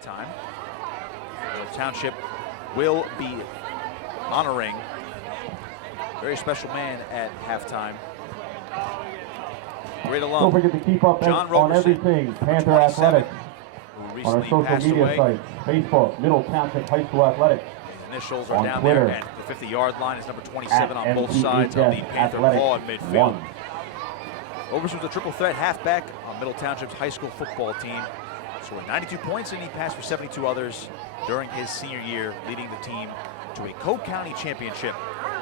halftime. Middle Township will be honoring a very special man at halftime. Great alum. Don't forget to keep up John on Roberson, everything Panther Athletics who on our recently social passed media away. sites, Facebook, Middle Township High School Athletics. Initials are on down Twitter, there, and the 50-yard line is number 27 on both MTHS sides of the Panther ball in midfield. 1. Roberson was a triple threat halfback on Middle Township's high school football team. Scored 92 points, and he passed for 72 others during his senior year, leading the team to a co-county championship.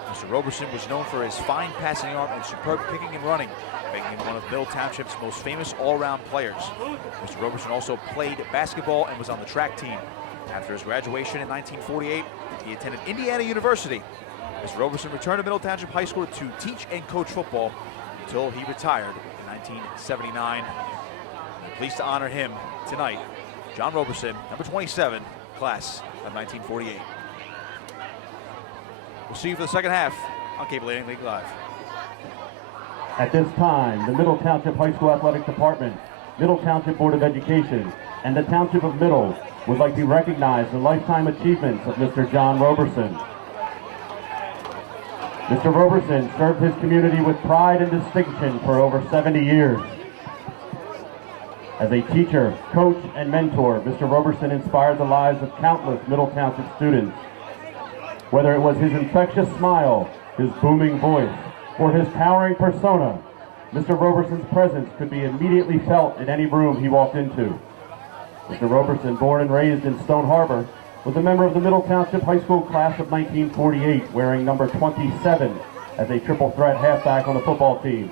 Mr. Roberson was known for his fine passing arm and superb kicking and running, making him one of Middle Township's most famous all-around players. Mr. Roberson also played basketball and was on the track team. After his graduation in 1948, he attended Indiana University. Mr. Roberson returned to Middle Township High School to teach and coach football until he retired in 1979. I'm pleased to honor him tonight. John Roberson, number 27, class of 1948. We'll see you for the second half on Cable 8 League Live. At this time, the Middle Township High School Athletic Department, Middle Township Board of Education, and the Township of Middle would like to recognize the lifetime achievements of Mr. John Roberson. Mr. Roberson served his community with pride and distinction for over 70 years. As a teacher, coach, and mentor, Mr. Roberson inspired the lives of countless Middle Township students. Whether it was his infectious smile, his booming voice, or his towering persona, Mr. Roberson's presence could be immediately felt in any room he walked into. Mr. Roberson, born and raised in Stone Harbor, was a member of the Middle Township High School class of 1948, wearing number 27 as a triple threat halfback on the football team.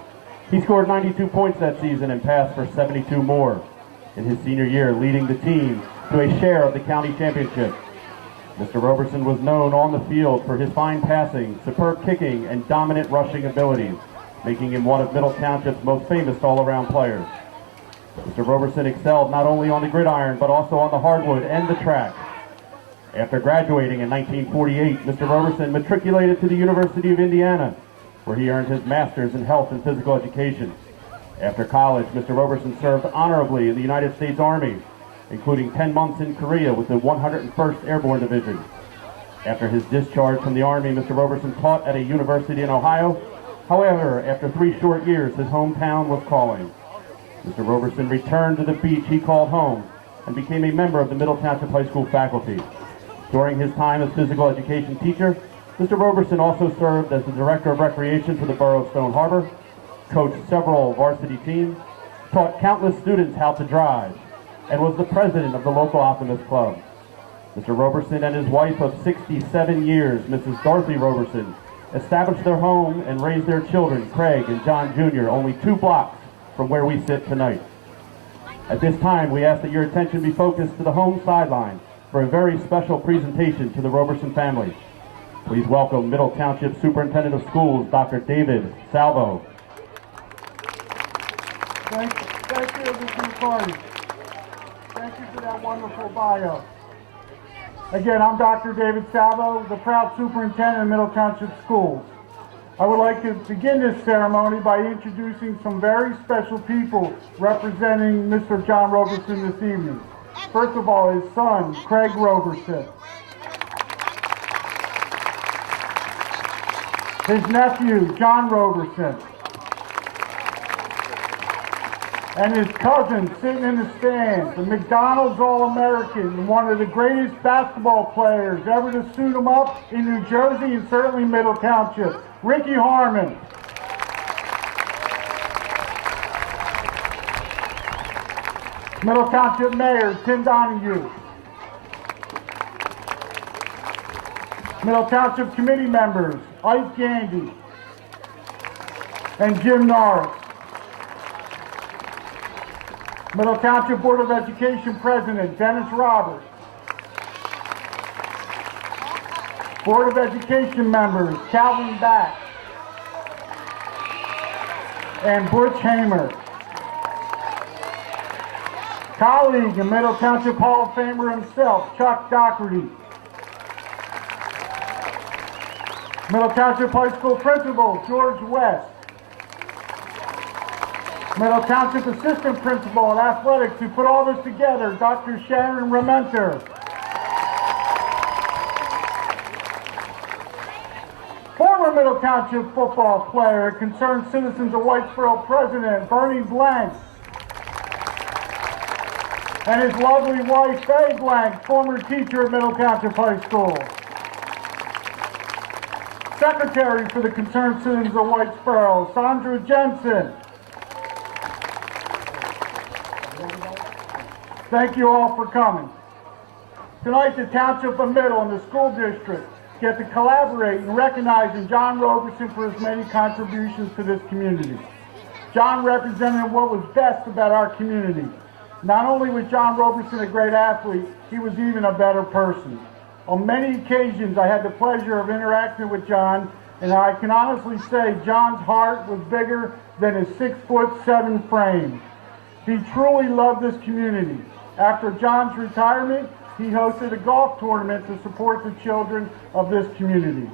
He scored 92 points that season and passed for 72 more in his senior year, leading the team to a share of the county championship. Mr. Roberson was known on the field for his fine passing, superb kicking, and dominant rushing abilities, making him one of Middle Township's most famous all-around players. Mr. Roberson excelled not only on the gridiron, but also on the hardwood and the track. After graduating in 1948, Mr. Roberson matriculated to the University of Indiana, where he earned his master's in health and physical education. After college, Mr. Roberson served honorably in the United States Army, including 10 months in Korea with the 101st Airborne Division. After his discharge from the Army, Mr. Roberson taught at a university in Ohio. However, after 3 short years, his hometown was calling. Mr. Roberson returned to the beach he called home and became a member of the Middle Township High School faculty. During his time as physical education teacher, Mr. Roberson also served as the Director of Recreation for the Borough of Stone Harbor, coached several varsity teams, taught countless students how to drive, and was the president of the local Optimist Club. Mr. Roberson and his wife of 67 years, Mrs. Dorothy Roberson, established their home and raised their children, Craig and John Jr., only 2 blocks from where we sit tonight. At this time, we ask that your attention be focused to the home sideline for a very special presentation to the Roberson family. Please welcome Middle Township Superintendent of Schools, Dr. David Salvo. Thank you, Mr. McCarty. Thank you for that wonderful bio. Again, I'm Dr. David Salvo, the proud superintendent of Middle Township Schools. I would like to begin this ceremony by introducing some very special people representing Mr. John Roberson this evening. First of all, his son, Craig Roberson. His nephew, John Roberson. And his cousin sitting in the stands, the McDonald's All-American, one of the greatest basketball players ever to suit him up in New Jersey and certainly Middle Township, Ricky Harmon. Middle Township Mayor, Tim Donahue. Middle Township Committee members, Ike Gandy and Jim Norris. Middle Township Board of Education President, Dennis Roberts. Board of Education members, Calvin Back and Butch Hamer. Colleague and Middle Township Hall of Famer himself, Chuck Doherty. Middle Township High School Principal, George West. Middle Township Assistant Principal at Athletics, who put all this together, Dr. Sharon Rementer. Former Middle Township football player, Concerned Citizens of Whitesboro President, Bernie Blank. And his lovely wife, Faye Blank, former teacher at Middle Township High School. Secretary for the Concerned Citizens of Whitesboro, Sandra Jensen. Thank you all for coming. Tonight, the Township of Middle and the school district get to collaborate in recognizing John Roberson for his many contributions to this community. John represented what was best about our community. Not only was John Roberson a great athlete, he was even a better person. On many occasions, I had the pleasure of interacting with John, and I can honestly say John's heart was bigger than his 6'7" frame. He truly loved this community. After John's retirement, he hosted a golf tournament to support the children of this community.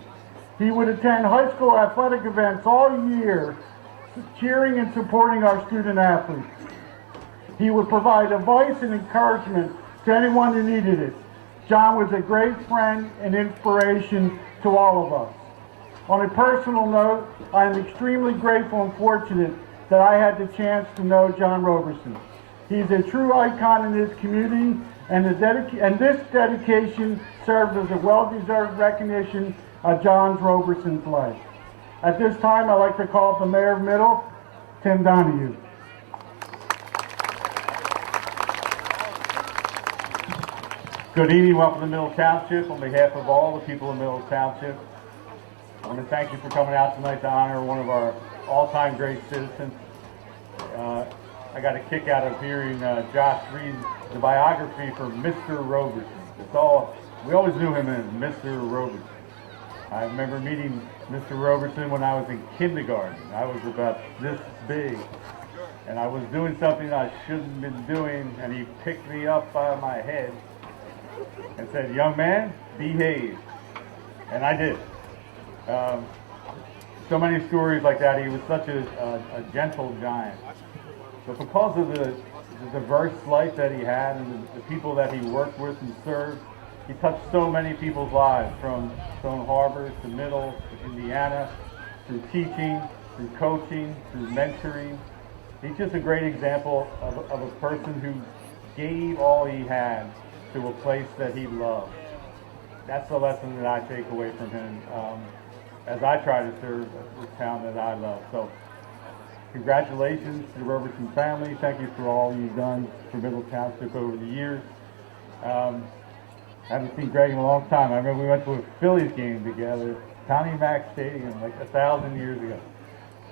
He would attend high school athletic events all year, cheering and supporting our student athletes. He would provide advice and encouragement to anyone who needed it. John was a great friend and inspiration to all of us. On a personal note, I am extremely grateful and fortunate that I had the chance to know John Roberson. He's a true icon in this community, and this dedication served as a well-deserved recognition of John Roberson's life. At this time, I'd like to call up the Mayor of Middle, Tim Donahue. Good evening, welcome to Middle Township. On behalf of all the people of Middle Township, I want to thank you for coming out tonight to honor one of our all-time great citizens. I got a kick out of hearing Josh read the biography for Mr. Roberson. We always knew him as Mr. Roberson. I remember meeting Mr. Roberson when I was in kindergarten. I was about this big, and I was doing something I shouldn't have been doing, and he picked me up by my head and said, "Young man, behave." And I did. So many stories like that. He was such a gentle giant. But because of the diverse life that he had and the people that he worked with and served, he touched so many people's lives, from Stone Harbor to Middle to Indiana, through teaching, through coaching, through mentoring. He's just a great example of a person who gave all he had to a place that he loved. That's the lesson that I take away from him as I try to serve this town that I love. So congratulations to the Roberson family. Thank you for all you've done for Middle Township over the years. I haven't seen Greg in a long time. I remember we went to a Phillies game together, Connie Mack Stadium, like 1,000 years ago.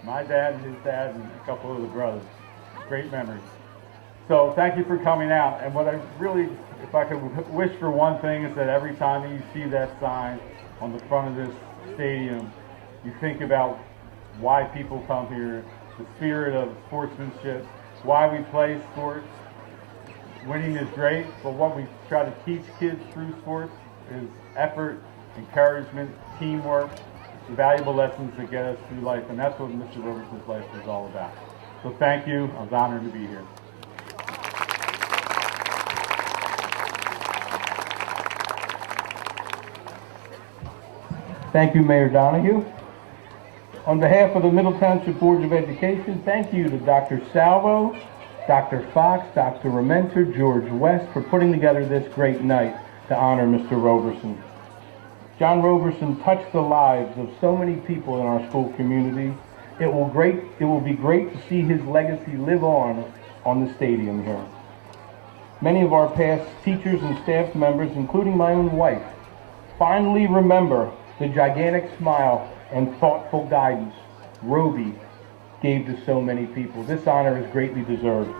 My dad and his dad and a couple of the brothers. Great memories. So thank you for coming out. And what I really, if I could wish for one thing, is that every time you see that sign on the front of this stadium, you think about why people come here, the spirit of sportsmanship, why we play sports. Winning is great, but what we try to teach kids through sports is effort, encouragement, teamwork, the valuable lessons that get us through life, and that's what Mr. Roberson's life is all about. So thank you. I was honored to be here. Thank you, Mayor Donahue. On behalf of the Middle Township Board of Education, thank you to Dr. Salvo, Dr. Fox, Dr. Rementer, George West for putting together this great night to honor Mr. Roberson. John Roberson touched the lives of so many people in our school community. It will be great to see his legacy live on the stadium here. Many of our past teachers and staff members, including my own wife, fondly remember the gigantic smile and thoughtful guidance Roby gave to so many people. This honor is greatly deserved.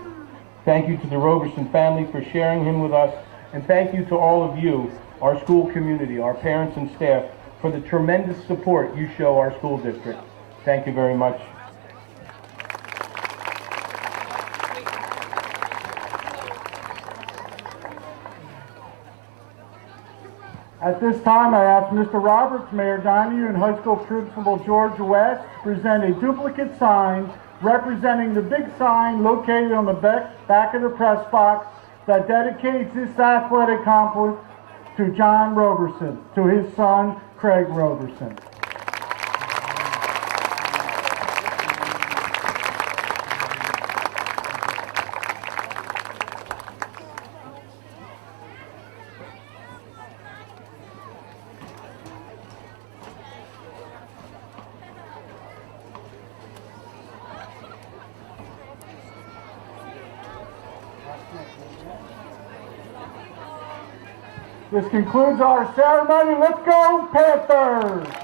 Thank you to the Roberson family for sharing him with us, and thank you to all of you, our school community, our parents and staff, for the tremendous support you show our school district. Thank you very much. At this time, I ask Mr. Roberts, Mayor Donahue, and High School Principal George West to present a duplicate sign representing the big sign located on the back of the press box that dedicates this athletic complex to John Roberson, to his son, Craig Roberson. This concludes our ceremony. Let's go, Panthers!